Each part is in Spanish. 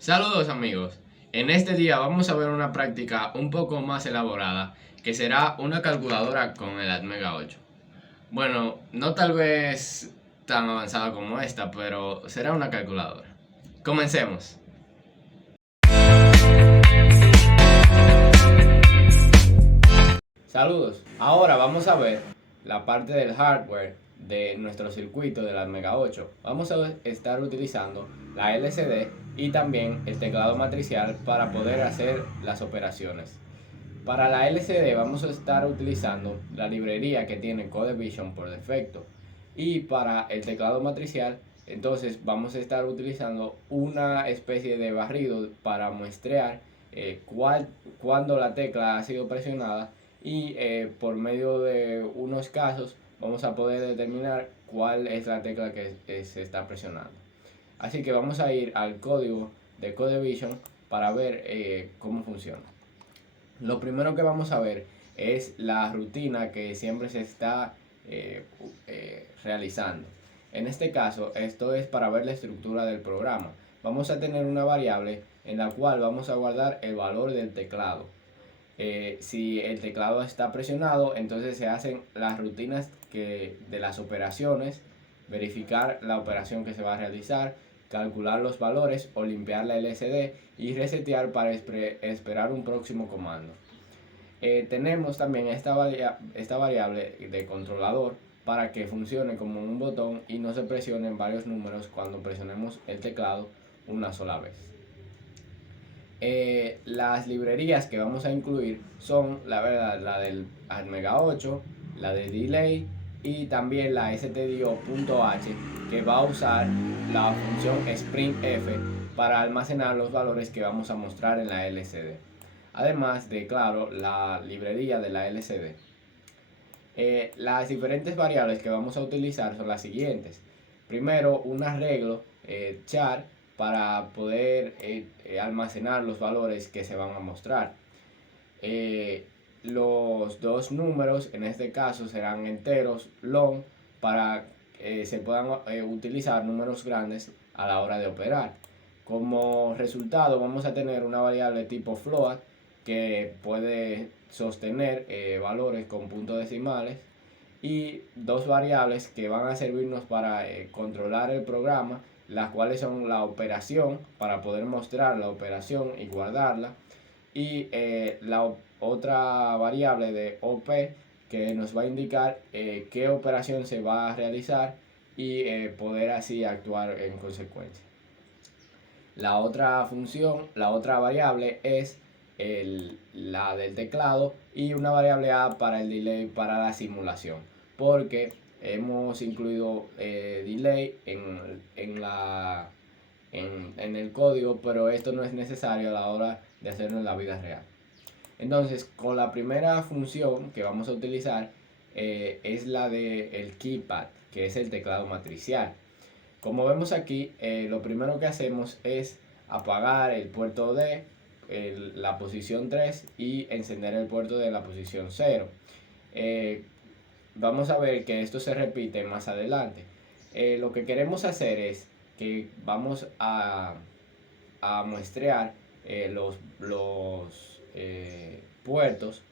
Saludos amigos, en este día vamos a ver una práctica un poco más elaborada que será una calculadora con el Atmega 8. Bueno, no tal vez tan avanzada como esta, pero será una calculadora. Comencemos. Saludos, ahora vamos a ver la parte del hardware de nuestro circuito de la Atmega 8. Vamos a estar utilizando la LCD y también el teclado matricial para poder hacer las operaciones. Para la LCD vamos a estar utilizando la librería que tiene CodeVision por defecto, y para el teclado matricial entonces vamos a estar utilizando una especie de barrido para muestrear cuando la tecla ha sido presionada, y por medio de unos casos vamos a poder determinar cuál es la tecla que se está presionando. Así que vamos a ir al código de CodeVision para ver cómo funciona. Lo primero que vamos a ver es la rutina que siempre se está realizando. En este caso, esto es para ver la estructura del programa. Vamos a tener una variable en la cual vamos a guardar el valor del teclado. Si el teclado está presionado, entonces se hacen las rutinas de las operaciones, verificar la operación que se va a realizar, calcular los valores o limpiar la LCD y resetear para esperar un próximo comando. Tenemos también esta variable de controlador para que funcione como un botón y no se presionen varios números cuando presionemos el teclado una sola vez. Las librerías que vamos a incluir son la del Atmega 8, la de Delay y también la stdio.h, que va a usar la función sprintf para almacenar los valores que vamos a mostrar en la LCD. Además de, claro, la librería de la LCD. Las diferentes variables que vamos a utilizar son las siguientes. Primero, un arreglo char para poder almacenar los valores que se van a mostrar. Los dos números en este caso serán enteros long para que se puedan utilizar números grandes a la hora de operar. Como resultado vamos a tener una variable tipo float que puede sostener valores con puntos decimales, y dos variables que van a servirnos para controlar el programa, las cuales son la operación para poder mostrar la operación y guardarla, y la otra variable de OP que nos va a indicar qué operación se va a realizar y poder así actuar en consecuencia. La otra función, la otra variable es la del teclado, y una variable A para el delay para la simulación, porque hemos incluido delay en el código, pero esto no es necesario a la hora de hacerlo en la vida real. Entonces, con la primera función que vamos a utilizar es la del keypad, que es el teclado matricial. Como vemos aquí, lo primero que hacemos es apagar el puerto D, la posición 3, y encender el puerto de la posición 0. Vamos a ver que esto se repite más adelante. Lo que queremos hacer es que vamos a muestrear los puertos,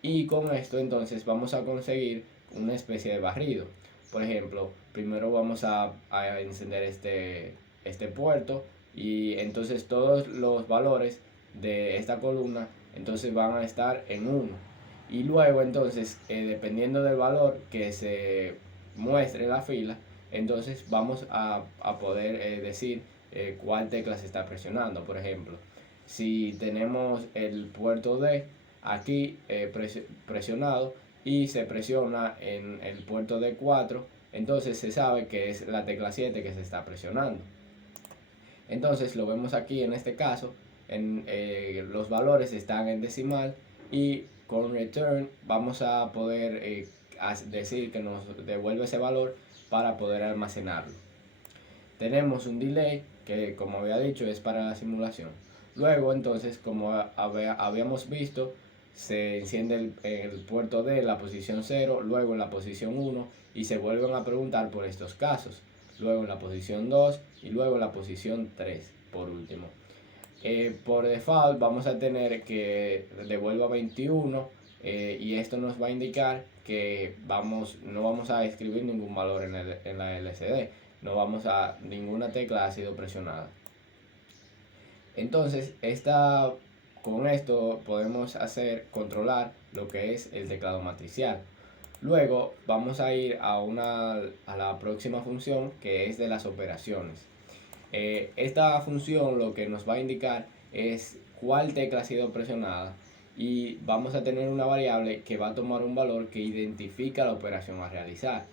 y con esto entonces vamos a conseguir una especie de barrido. Por ejemplo, primero vamos a encender este puerto, y entonces todos los valores de esta columna entonces van a estar en 1, y luego entonces dependiendo del valor que se muestre en la fila, entonces vamos a poder decir cuál tecla se está presionando. Por ejemplo, si tenemos el puerto D aquí presionado y se presiona en el puerto D4, entonces se sabe que es la tecla 7 que se está presionando. Entonces lo vemos aquí en este caso, los valores están en decimal, y con return vamos a poder decir que nos devuelve ese valor para poder almacenarlo. Tenemos un delay que, como había dicho, es para la simulación. Luego entonces, como habíamos visto, se enciende el puerto D en la posición 0, luego en la posición 1, y se vuelven a preguntar por estos casos, luego en la posición 2 y luego en la posición 3 por último. Por default vamos a tener que devuelva 21 y esto nos va a indicar que no vamos a escribir ningún valor en la LCD, no vamos a, ninguna tecla ha sido presionada. Entonces, con esto podemos controlar lo que es el teclado matricial. Luego vamos a ir a la próxima función, que es de las operaciones. Esta función lo que nos va a indicar es cuál tecla ha sido presionada y vamos a tener una variable que va a tomar un valor que identifica la operación a realizar.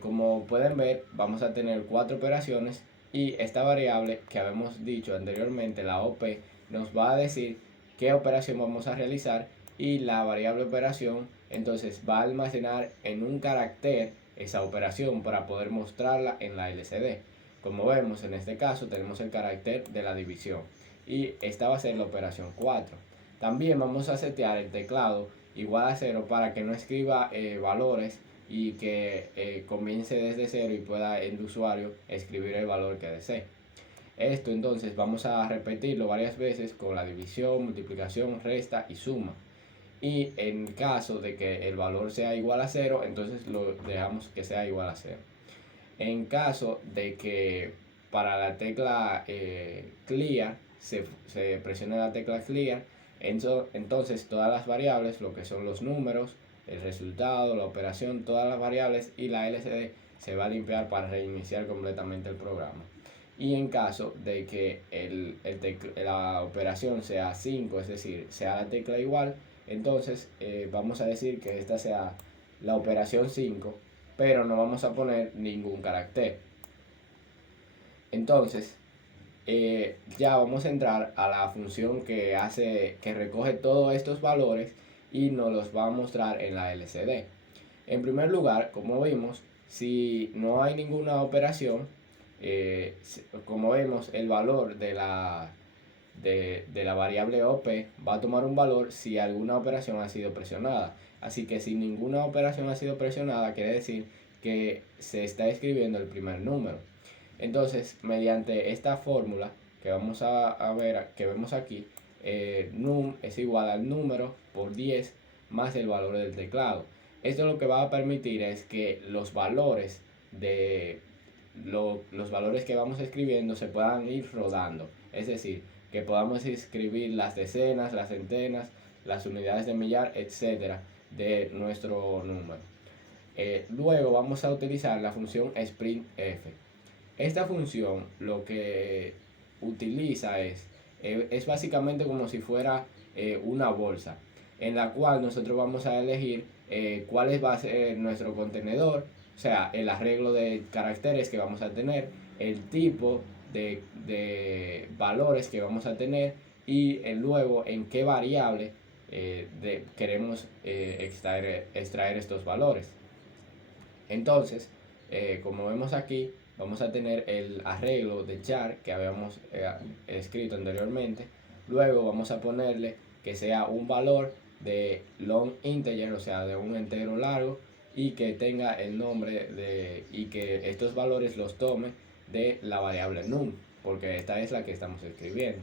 Como pueden ver, vamos a tener 4 operaciones y esta variable que habíamos dicho anteriormente, la OP, nos va a decir qué operación vamos a realizar, y la variable operación entonces va a almacenar en un carácter esa operación para poder mostrarla en la LCD. Como vemos, en este caso tenemos el carácter de la división y esta va a ser la operación 4. También vamos a setear el teclado igual a 0 para que no escriba valores y que comience desde 0 y pueda el usuario escribir el valor que desee. Esto entonces vamos a repetirlo varias veces con la división, multiplicación, resta y suma. Y en caso de que el valor sea igual a 0, entonces lo dejamos que sea igual a 0. En caso de que para la tecla clear se presione la tecla clear, entonces todas las variables, lo que son los números, el resultado, la operación, todas las variables y la LCD se va a limpiar para reiniciar completamente el programa. Y en caso de que la operación sea 5, es decir, sea la tecla igual, entonces vamos a decir que esta sea la operación 5, pero no vamos a poner ningún carácter. Entonces, ya vamos a entrar a la función que recoge todos estos valores y nos los va a mostrar en la LCD. En primer lugar, como vimos, si no hay ninguna operación, como vemos, el valor de la variable OP va a tomar un valor si alguna operación ha sido presionada. Así que si ninguna operación ha sido presionada, quiere decir que se está escribiendo el primer número. Entonces, mediante esta fórmula que vamos a ver, que vemos aquí, num es igual al número por 10 más el valor del teclado. Esto lo que va a permitir es que los valores los valores que vamos escribiendo se puedan ir rodando. Es decir, que podamos escribir las decenas, las centenas, las unidades de millar, etcétera, de nuestro número. Luego vamos a utilizar la función sprintf. Esta función lo que utiliza es básicamente como si fuera una bolsa, en la cual nosotros vamos a elegir cuál va a ser nuestro contenedor, o sea, el arreglo de caracteres que vamos a tener, el tipo de valores que vamos a tener y luego en qué variable queremos extraer estos valores. Entonces, como vemos aquí, vamos a tener el arreglo de char que habíamos escrito anteriormente. Luego vamos a ponerle que sea un valor de long integer, o sea, de un entero largo, y que tenga el nombre y que estos valores los tome de la variable num, porque esta es la que estamos escribiendo.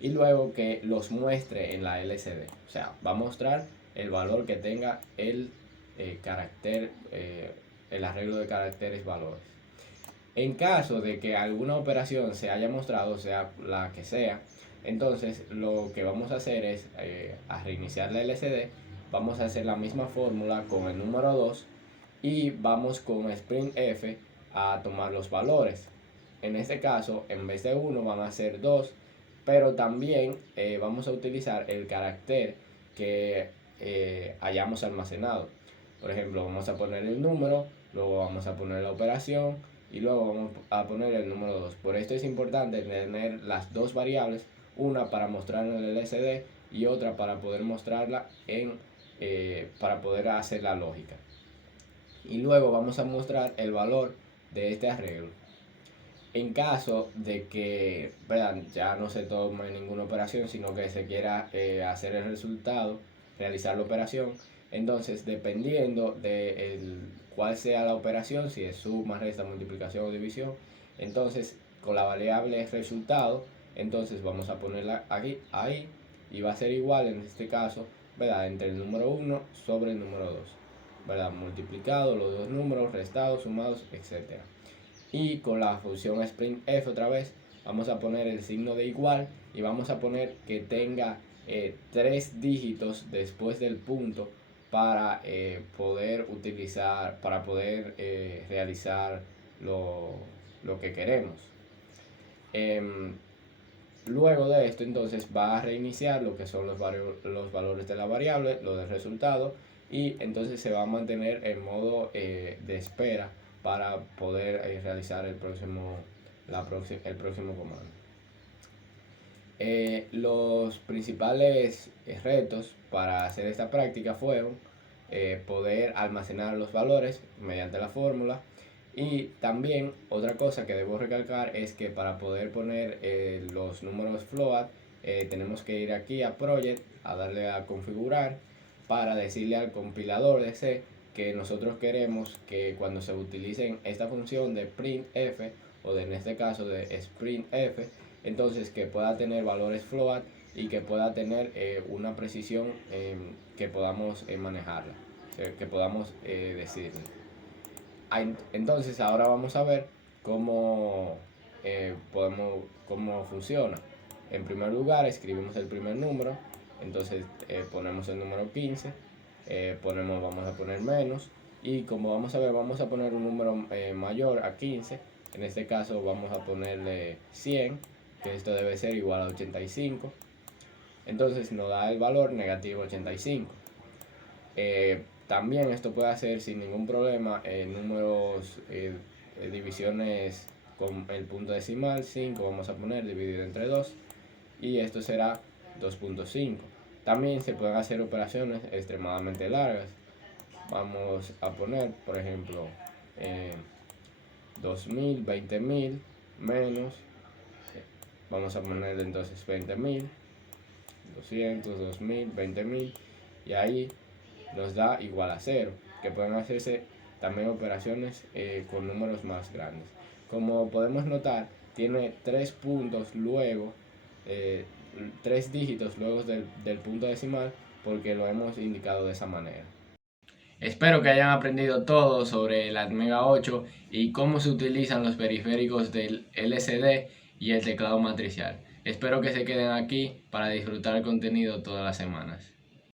Y luego que los muestre en la LCD, o sea, va a mostrar el valor que tenga el el arreglo de caracteres valores. En caso de que alguna operación se haya mostrado, sea la que sea, entonces lo que vamos a hacer es a reiniciar la LCD, vamos a hacer la misma fórmula con el número 2 y vamos con sprintf a tomar los valores. En este caso, en vez de 1 van a ser 2, pero también vamos a utilizar el carácter que hayamos almacenado. Por ejemplo, vamos a poner el número, luego vamos a poner la operación y luego vamos a poner el número 2. Por esto es importante tener las dos variables, una para mostrar en el LCD y otra para poder mostrarla para poder hacer la lógica. Y luego vamos a mostrar el valor de este arreglo. En caso de que ya no se tome ninguna operación, sino que se quiera hacer el resultado, realizar la operación, entonces dependiendo de cuál sea la operación, si es suma, resta, multiplicación o división, entonces con la variable resultado entonces vamos a ponerla aquí, ahí, y va a ser igual en este caso, ¿verdad?, entre el número 1 sobre el número 2, ¿verdad?, multiplicado los dos números, restados, sumados, etc. Y con la función sprintf otra vez vamos a poner el signo de igual y vamos a poner que tenga 3 dígitos después del punto para poder utilizar, para poder realizar lo que queremos. Luego de esto entonces va a reiniciar lo que son los valores de la variable, lo del resultado, y entonces se va a mantener en modo de espera para poder realizar el próximo comando. Los principales retos para hacer esta práctica fueron poder almacenar los valores mediante la fórmula, y también otra cosa que debo recalcar es que para poder poner los números float tenemos que ir aquí a Project, a darle a configurar, para decirle al compilador de C que nosotros queremos que cuando se utilice esta función de printf, o en este caso de sprintf, entonces que pueda tener valores float y que pueda tener una precisión que podamos manejarla, que podamos decirle. Entonces ahora vamos a ver cómo cómo funciona. En primer lugar escribimos el primer número, entonces ponemos el número 15, vamos a poner menos, y como vamos a ver, vamos a poner un número mayor a 15. En este caso vamos a ponerle 100, que esto debe ser igual a 85. Entonces nos da el valor negativo 85. También esto puede hacer sin ningún problema números, divisiones con el punto decimal. 5 vamos a poner dividido entre 2, y esto será 2.5. También se pueden hacer operaciones extremadamente largas. Vamos a poner, por ejemplo, 2000, 20.000 menos, vamos a poner entonces 20.000, 200, 2000, 20.000, y ahí nos da igual a 0, que pueden hacerse también operaciones con números más grandes. Como podemos notar, tiene 3 puntos luego, 3 dígitos luego del punto decimal, porque lo hemos indicado de esa manera. Espero que hayan aprendido todo sobre el Atmega 8 y cómo se utilizan los periféricos del LCD y el teclado matricial. Espero que se queden aquí para disfrutar el contenido todas las semanas.